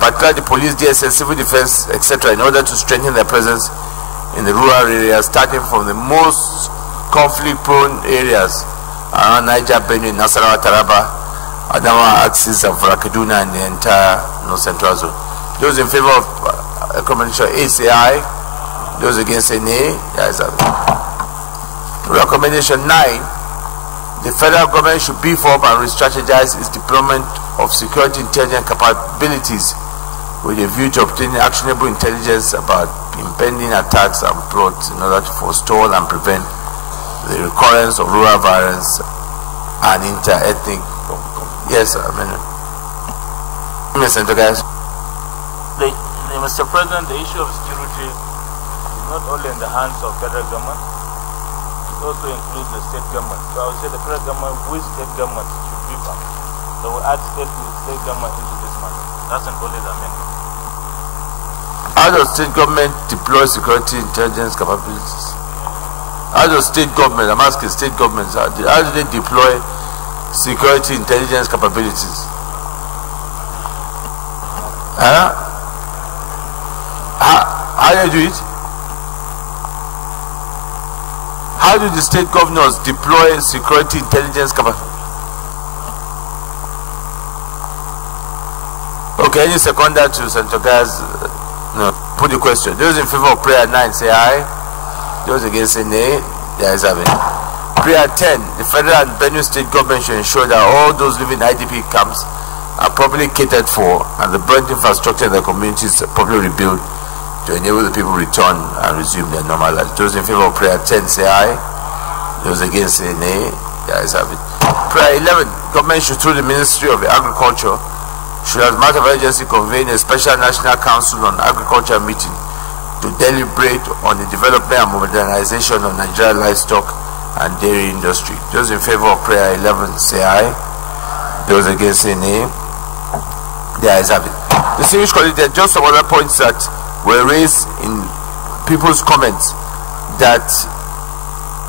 particularly the police, DSS, civil defense, etc., in order to strengthen their presence in the rural areas, starting from the most conflict-prone areas around Niger, Benue, Nasarawa, Taraba, Adamawa axis of Kaduna, and the entire North Central Zone. Those in favor of recommendation 8 say aye. Those against say nay. Yes, recommendation 9. The federal government should beef up and re-strategize its deployment of security intelligence capabilities with a view to obtaining actionable intelligence about impending attacks and plots in order to forestall and prevent the recurrence of rural violence and inter-ethnic. Yes, I mean, Mr. Guys. Mr. President, the issue of security is not only in the hands of federal government, it also includes the state government. So I would say the federal government with state government should be back. So we add state government into this matter. That's an only amendment. How does state government deploy security intelligence capabilities? How does state government, I'm asking state governments, how do they deploy security intelligence capabilities? How do you do it? How do the state governors deploy security intelligence capabilities? Okay, any seconder to Senator Gaz? No. Put the question. Those in favor of prayer 9 say aye. Those against say nay. There is having. Prayer 10. The federal and Benue state government should ensure that all those living in IDP camps are properly catered for and the burnt infrastructure in the communities properly rebuilt to enable the people return and resume their normal lives. Those in favor of prayer 10 say aye. Those against say nay. There is having. Prayer 11. Government should, through the Ministry of Agriculture, should as a matter of urgency convene a special national council on agriculture meeting to deliberate on the development and modernization of Nigerian livestock and dairy industry. Those in favor of prayer 11 say aye. Those against say nay. There is it. Distinguished colleagues, there are just some other points that were raised in people's comments that,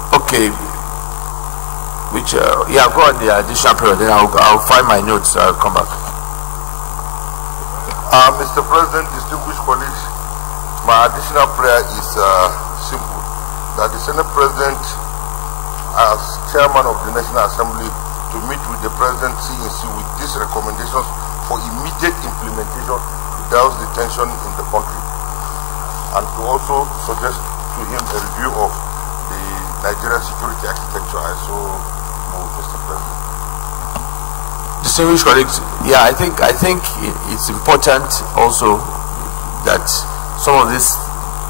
okay, which, yeah, go on the additional period, then I'll find my notes, I'll come back. Mr. President, distinguished colleagues, my additional prayer is simple, that the Senate President, as Chairman of the National Assembly, to meet with the President CNC with these recommendations for immediate implementation to douse the tension in the country, and to also suggest to him a review of the Nigerian security architecture. I so move, Mr. President. Distinguished colleagues, yeah, I think it's important also that some of this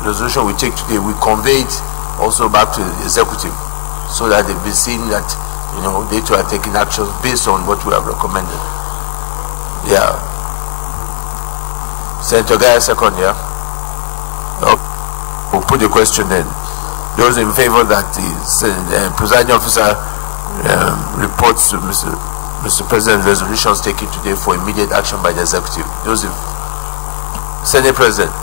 resolution we take today, we convey it also back to the executive, so that they've been seeing that, you know, they too are taking actions based on what we have recommended. Yeah. Senator Guy, second, yeah. We'll put the question then. Those in favor that the presiding officer reports to Mr. President resolutions taken today for immediate action by the executive. Those in Senate President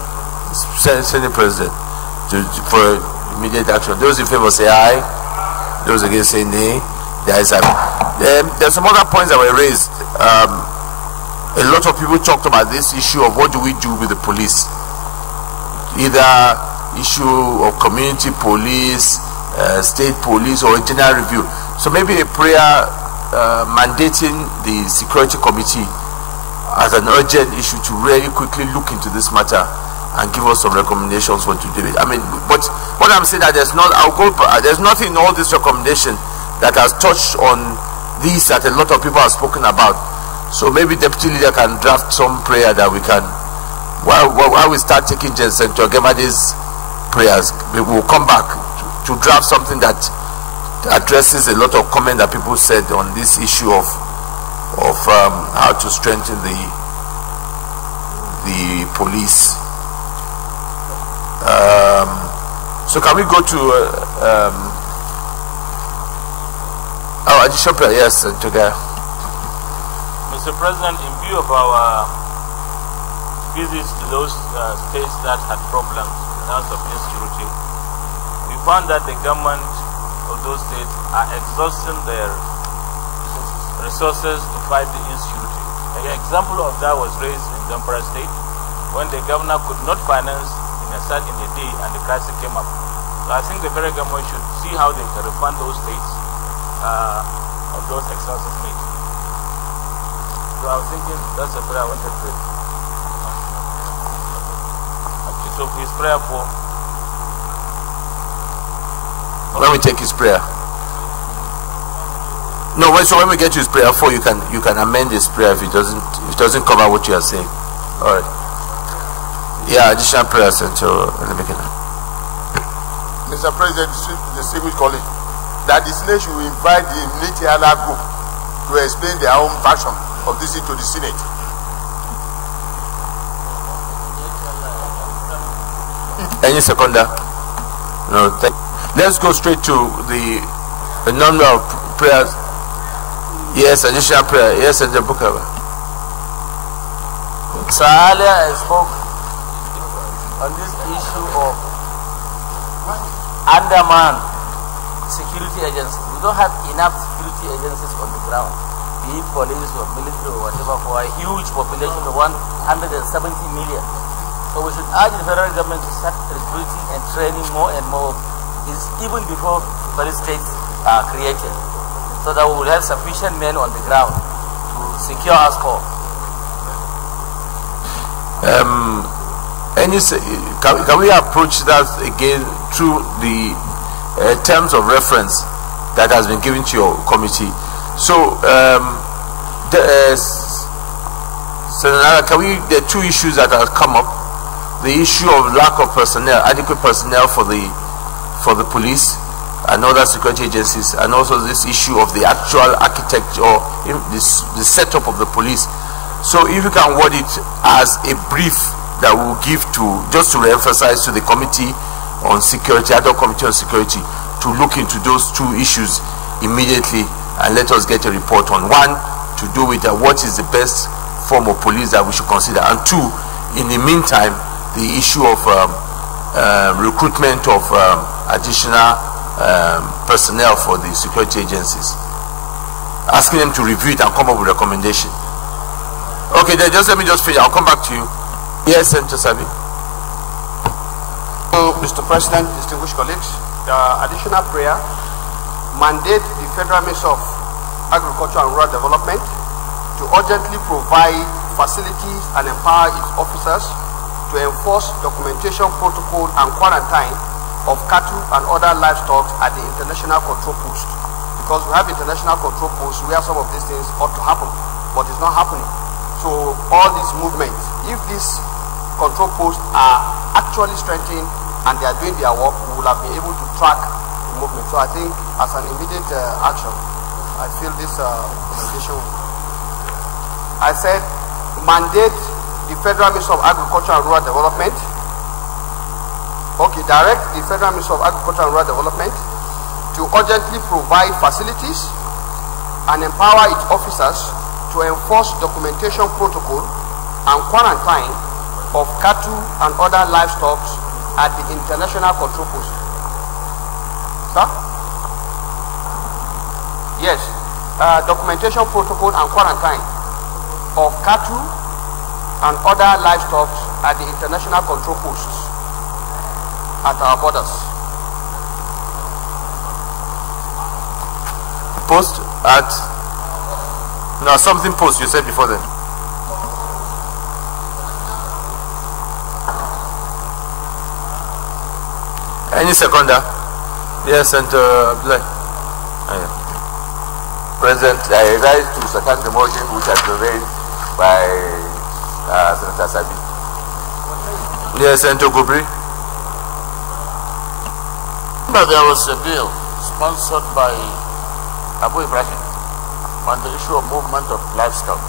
for immediate action. Those in favor say aye. Those against say nay. There is there's some other points that were raised. A lot of people talked about this issue of what do we do with the police, either issue of community police, state police, or a general review. So maybe a prayer mandating the security committee as an urgent issue to really quickly look into this matter and give us some recommendations what to do with it. I mean, but what I'm saying that there's nothing in all this recommendation that has touched on these that a lot of people have spoken about. So maybe Deputy Leader can draft some prayer that we can, while we start taking Senator Gemade's prayers, we will come back to draft something that addresses a lot of comment that people said on this issue of how to strengthen the police. So can we go to our additional prayer? Yes, together. Mr. President, in view of our visits to those states that had problems in terms of insecurity, we found that the government of those states are exhausting their resources to fight the insecurity. An example of that was raised in Zamfara State when the governor could not finance in a day and the crisis came up. So I think the federal government should see how they can refund those states of those expenses made. So I was thinking that's a prayer I wanted to pray. Okay, so his prayer for. When we take his prayer. No, so when we get to his prayer 4, you can amend his prayer if it doesn't cover what you are saying. All right. Yeah, additional prayers until the beginning. Mr. President, distinguished colleague, that the Senate should invite the military group to explain their own version of this to the Senate. Any seconder? No. Let's go straight to the number of prayers. Yes, additional prayer. Yes, and the book. So earlier I spoke on this issue of undermanned security agencies. We don't have enough security agencies on the ground, be it police or military or whatever, for a huge population of 170 million. So we should urge the federal government to start recruiting and training more and more of this even before police states are created, so that we will have sufficient men on the ground to secure us all. Can we approach that again through the terms of reference that has been given to your committee? So, there are 2 issues that have come up: the issue of lack of personnel, adequate personnel for the police and other security agencies, and also this issue of the actual architecture or the setup of the police. So if you can word it as a brief that we will give just to re-emphasize to the committee on security, adult committee on security, to look into those 2 issues immediately and let us get a report on. 1, to do with what is the best form of police that we should consider, and 2, in the meantime, the issue of recruitment of additional personnel for the security agencies, asking them to review it and come up with a recommendation. Okay, then let me finish. I'll come back to you. Yes, Senator Sabi. Mr. President, distinguished colleagues, additional prayer: mandate the Federal Ministry of Agriculture and Rural Development to urgently provide facilities and empower its officers to enforce documentation protocol and quarantine of cattle and other livestock at the international control post. Because we have international control posts where some of these things ought to happen, but it's not happening. So all these movements, if these control posts are actually strengthened and they are doing their work, we will have been able to track the movement. So I think as an immediate action, I feel this recommendation. I said mandate the Federal Ministry of Agriculture and Rural Development. Okay, direct the Federal Ministry of Agriculture and Rural Development to urgently provide facilities and empower its officers to enforce documentation protocol and quarantine of cattle and other livestock at the international control post. Sir? Yes, documentation protocol and quarantine of cattle and other livestock at the international control posts at our borders. Post at something post you said before then. Any seconder? Yes, and President, I rise to second the motion which has been raised by Senator Sabi. Yes, Senator Gobri. But there was a bill sponsored by Abu Ibrahim on the issue of movement of livestock.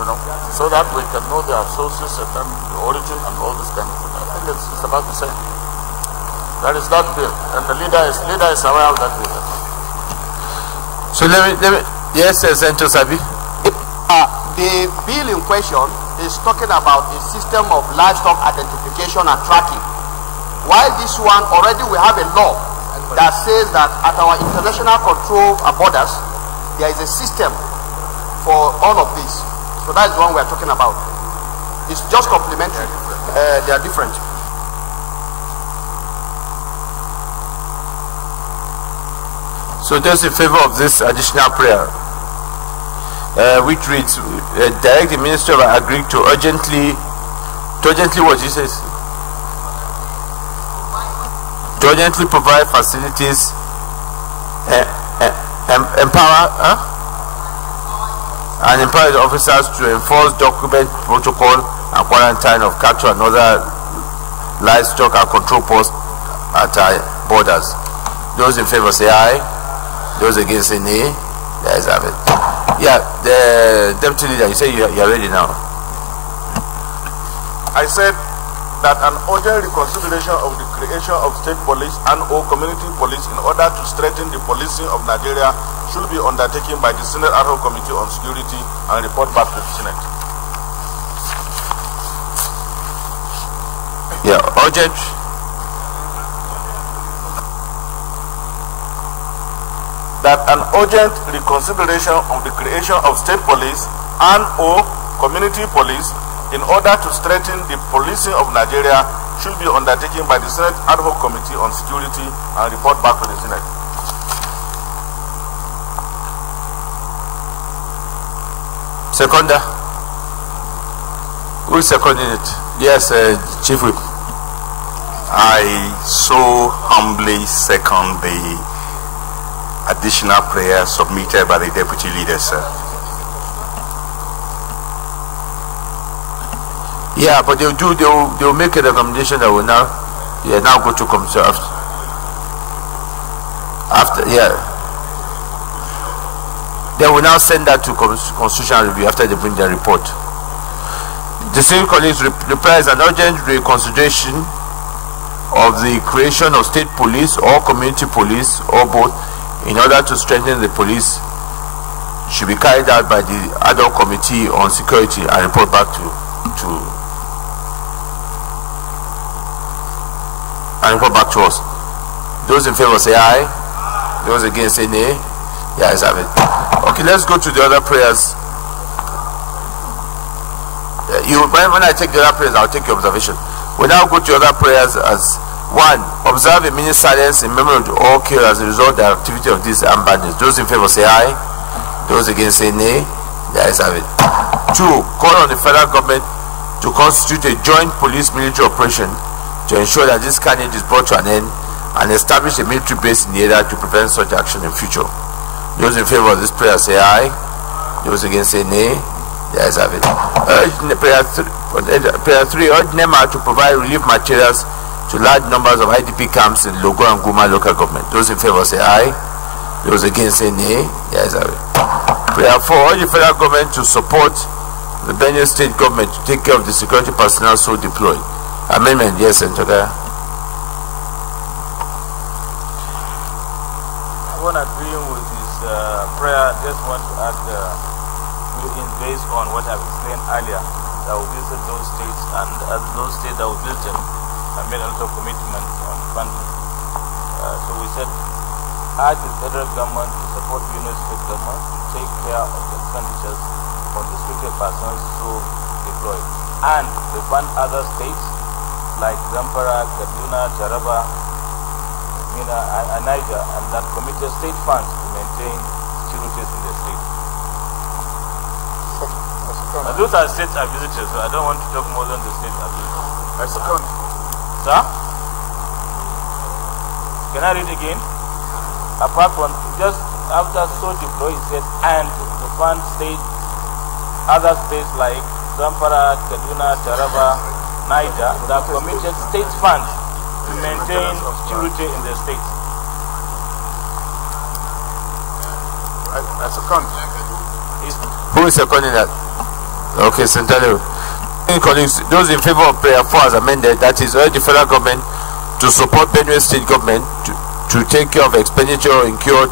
You know, so that we can know their sources and then the origin and all this kind of thing. I think it's about the same. That is that bill, and the leader is aware of that bill. So let me yes, Senator Sabi. The bill in question is talking about a system of livestock identification and tracking. While this one, already we have a law that says that at our international control borders, there is a system for all of this. So that is the one we are talking about. It's just complementary. They are different. So those in favor of this additional prayer, which reads, direct the Minister of Agri to urgently what he says? To urgently provide facilities, empower the officers to enforce document protocol and quarantine of cattle and other livestock and control posts at our borders. Those in favor say aye. Those against say nay. There is have it. Yeah, the deputy leader, you say you are ready now. I said that an urgent reconsideration of the creation of state police and or community police in order to strengthen the policing of Nigeria should be undertaken by the Senate Ad hoc Committee on Security and report back to the Senate. Yeah, urgent. That an urgent reconsideration of the creation of state police and or community police in order to strengthen the policing of Nigeria should be undertaken by the Senate Ad hoc Committee on Security and report back to the Senate. Seconder. Who is seconding it? Yes, Chief Whip. I so humbly second the additional prayer submitted by the deputy leader, sir. Yeah, but they'll make a recommendation that will now go to committee after they will now send that to constitutional review after they bring their report. The same colleagues replies an urgent reconsideration of the creation of state police or community police or both in order to strengthen the police should be carried out by the Ad hoc Committee on Security and report back to us. Those in favor say aye. Those against say nay. Yeah, I have it. Okay, let's go to the other prayers. When I take the other prayers, I'll take your observation. We now go to other prayers as 1. Observe a minute silence in memory of all killed as a result of the activity of these armed bandits. Those in favor say aye. Those against say nay. The ayes have it. 2. Call on the federal government to constitute a joint police-military operation to ensure that this carnage is brought to an end and establish a military base in the area to prevent such action in future. Those in favor of this prayer say aye. Those against say nay. The ayes have it. Prayer 3. Urge NEMA to provide relief materials to large numbers of IDP camps in Logo and Guma local government. Those in favor say aye. Those against say nay. The ayes have it. Prayer 4. Urge the federal government to support the Benue state government to take care of the security personnel so deployed. Amendment, yes, Senator. I want to agree with his prayer. Just want to add, based on what I've explained earlier, that we visit those states, and as those states that we visited, I made a lot of commitments on funding. So we said, urge the federal government to support Benue state government to take care of the expenditures for the security personnel so deployed, and to fund other states like Zamfara, Kaduna, Taraba, Mina, and Niger, and that committed state funds to maintain security in the state. Those are states I visited, so I don't want to talk more than the states I visited. I second. Sir? Can I read again? Apart from just after so deployed, it said, and to fund states, other states like Zamfara, Kaduna, Taraba, Niger, that committed state funds to maintain security in the state. I second. Who is seconding that? Okay, Centennial. Colleagues, those in favor of prayer 4 as amended, that is, urge the federal government to support Benue State government to take care of expenditure incurred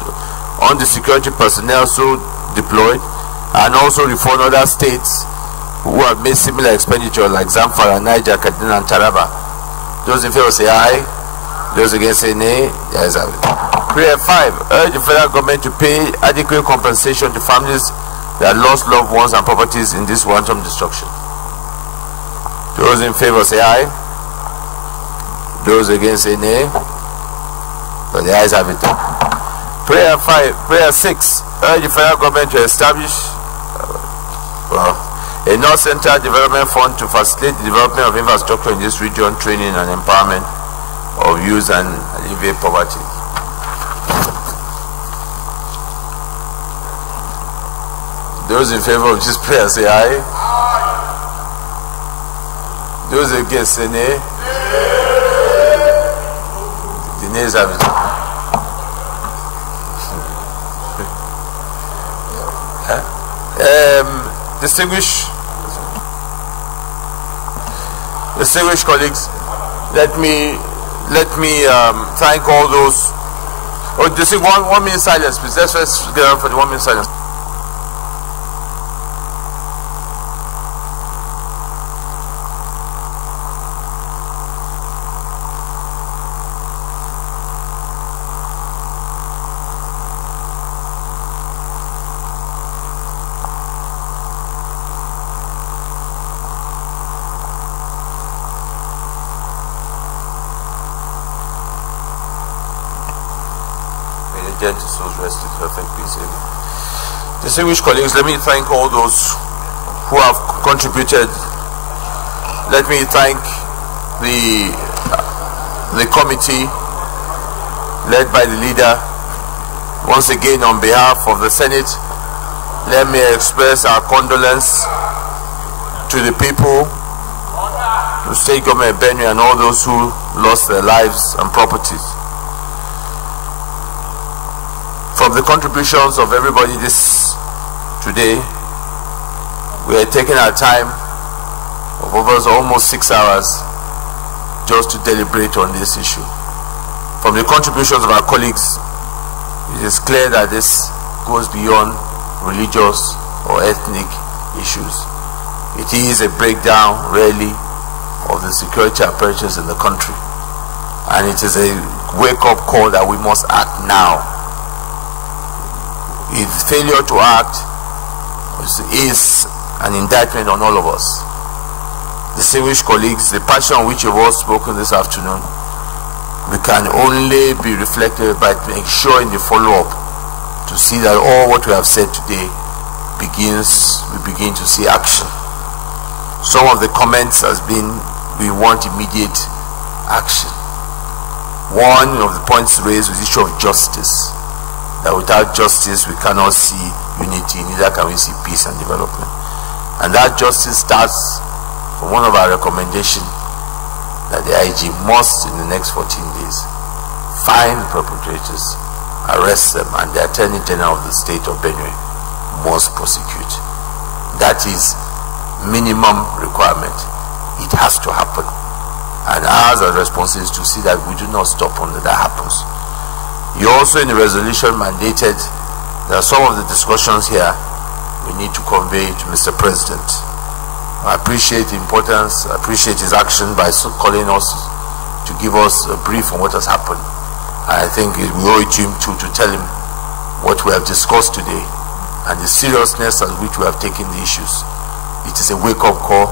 on the security personnel so deployed, and also refund other states who have made similar expenditure like Zamfara, Niger, Kaduna, and Taraba. Those in favor say aye. Those against say nay. The ayes have it. Prayer 5. Urge the federal government to pay adequate compensation to families that lost loved ones and properties in this wanton destruction. Those in favor say aye. Those against say nay. But the ayes have it. Prayer 5. Prayer 6. Urge the federal government to establish a North Central Development Fund to facilitate the development of infrastructure in this region, training and empowerment of youth and alleviate poverty. Those in favor of this prayer say aye. Those against say nay. The nays have it. Distinguished colleagues, let me thank all those. Oh, this is 1 minute silence, please. Let's get on for the 1 minute silence. Distinguished colleagues, let me thank all those who have contributed. Let me thank the committee led by the leader. Once again, on behalf of the Senate, let me express our condolence to the people, the state government of Benue, and all those who lost their lives and properties. From the contributions of everybody today, we are taking our time of over almost 6 hours just to deliberate on this issue. From the contributions of our colleagues, it is clear that this goes beyond religious or ethnic issues. It is a breakdown, really, of the security apparatus in the country. And it is a wake-up call that we must act now. Its failure to act is an indictment on all of us. Distinguished colleagues, the passion on which you've all spoken this afternoon, we can only be reflected by ensuring the follow-up to see that all what we have said today we begin to see action. Some of the comments has been, we want immediate action. One of the points raised was the issue of justice. That without justice we cannot see unity, neither can we see peace and development. And that justice starts from one of our recommendations that the IG must, in the next 14 days, find the perpetrators, arrest them, and the Attorney General of the state of Benue must prosecute. That is minimum requirement. It has to happen. And ours are responsible to see that we do not stop until that happens. You also in the resolution mandated that some of the discussions here we need to convey to Mr. President. I appreciate the importance, I appreciate his action by calling us to give us a brief on what has happened. I think we owe it to him to tell him what we have discussed today and the seriousness at which we have taken the issues. It is a wake-up call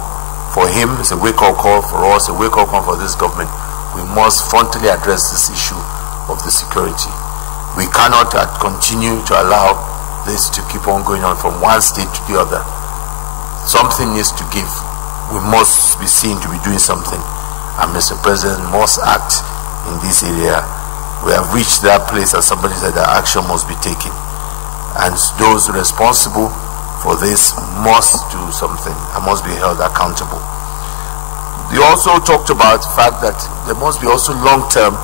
for him, it's a wake-up call for us, a wake-up call for this government. We must frontally address this issue of the security. We cannot continue to allow this to keep on going on from one state to the other. Something needs to give. We must be seen to be doing something, and Mr. President must act in this area. We have reached that place, as somebody said, that action must be taken, and those responsible for this must do something and must be held accountable. You also talked about the fact that there must be also long-term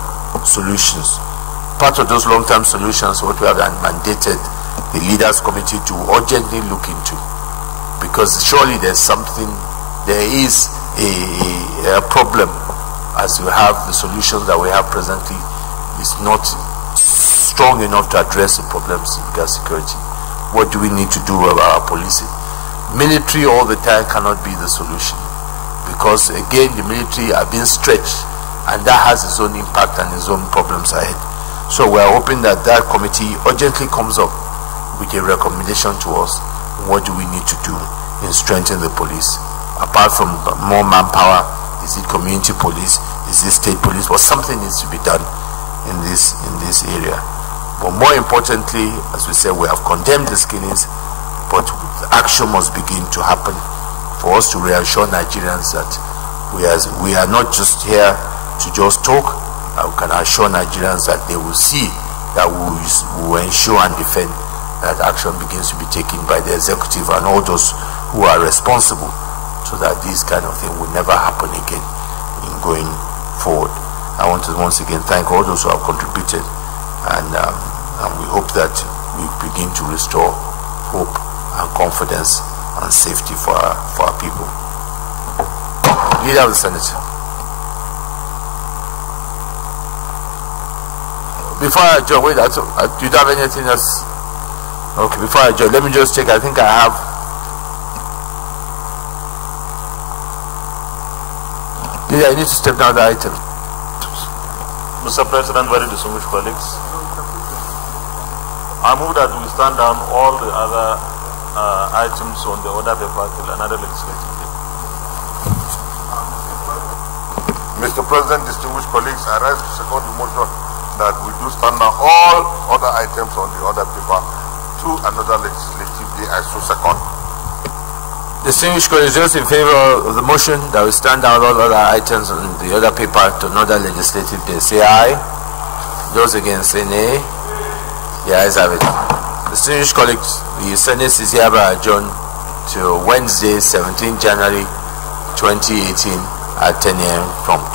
solutions. Part of those long-term solutions, what we have mandated the Leaders Committee to urgently look into, because surely there is a problem, as we have the solutions that we have presently is not strong enough to address the problems in gas security. What do we need to do about our policing? Military all the time cannot be the solution, because again the military are being stretched, and that has its own impact and its own problems ahead. So we are hoping that that committee urgently comes up with a recommendation to us. What do we need to do in strengthening the police? Apart from more manpower, is it community police? Is it state police? But something needs to be done in this area. But more importantly, as we said, we have condemned the killings, but action must begin to happen for us to reassure Nigerians that we are not just here to just talk. We can assure Nigerians that they will see that we will ensure and defend that action begins to be taken by the executive and all those who are responsible, so that this kind of thing will never happen again in going forward. I want to once again thank all those who have contributed, and we hope that we begin to restore hope and confidence and safety for our people. Leader of the Senate. Before I join, wait, do you have anything else? Okay, before I join, let me just check. I think I have. Yeah, I need to step down the item. Mr. President, very distinguished colleagues, I move that we stand down all the other items on the order paper till another legislative day. Mr. President, distinguished colleagues, I rise to second the motion that we do stand down all other items on the order paper to another legislative day. I so second. Distinguished colleagues, those in favor of the motion that we stand down all other items on the other paper to another legislative day, say aye. Those against, say nay. The ayes have it. Distinguished colleagues, the Senate is hereby adjourned to Wednesday, 17 January 2018 at 10 a.m. prompt.